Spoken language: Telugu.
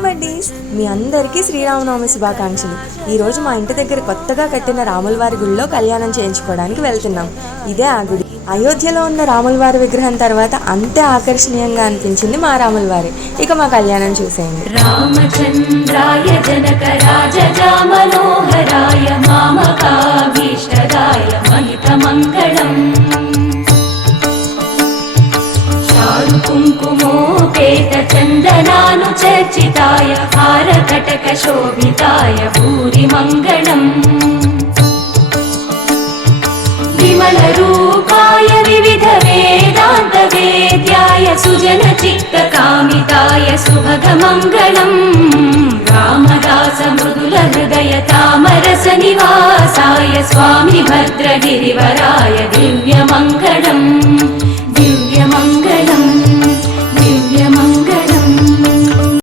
హాయ్ బడ్డీస్, మీ అందరికీ శ్రీరామనవమి శుభాకాంక్షలు. ఈరోజు మా ఇంటి దగ్గర కొత్తగా కట్టిన రాములవారి గుడిలో కళ్యాణం చేయించుకోవడానికి వెళ్తున్నాం. ఇదే ఆ గుడి. అయోధ్యలో ఉన్న రాములవారి విగ్రహం తర్వాత అంతే ఆకర్షణీయంగా అనిపించింది మా రాములవారి. ఇక మా కళ్యాణం చూసేయండి. రామచంద్రాయ జనక రాజజా మనోహరాయ మామకాభీష్టదాయ మహిత మంగళం కుంకుమోపేత చందనానుచర్చితాయ హారకటక శోభితాయ భూరి మంగళం విమల రూపాయ వివిధ వేదాంత వేద్యాయ సుజన చిత్త కామితాయ సుభగ మంగళం రామదాస మృదుల హృదయ తామరస నివాసాయ స్వామి భద్రగిరివరాయ దివ్య మంగళం